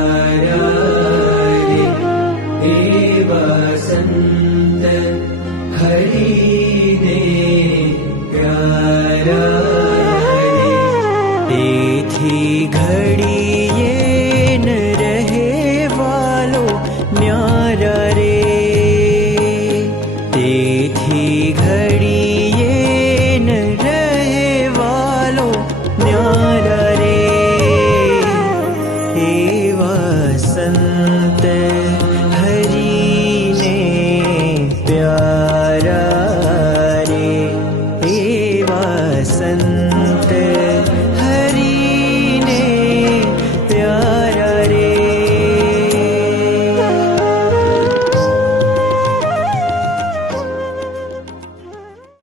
प्यारा रे एवा संत हरिने प्यारा रे। તેથી ઘડીએ ન રહે વાલો ન્યારા રે, તેથી ઘડીએ ન રહે વાલો ન્યારા રે એવા સંત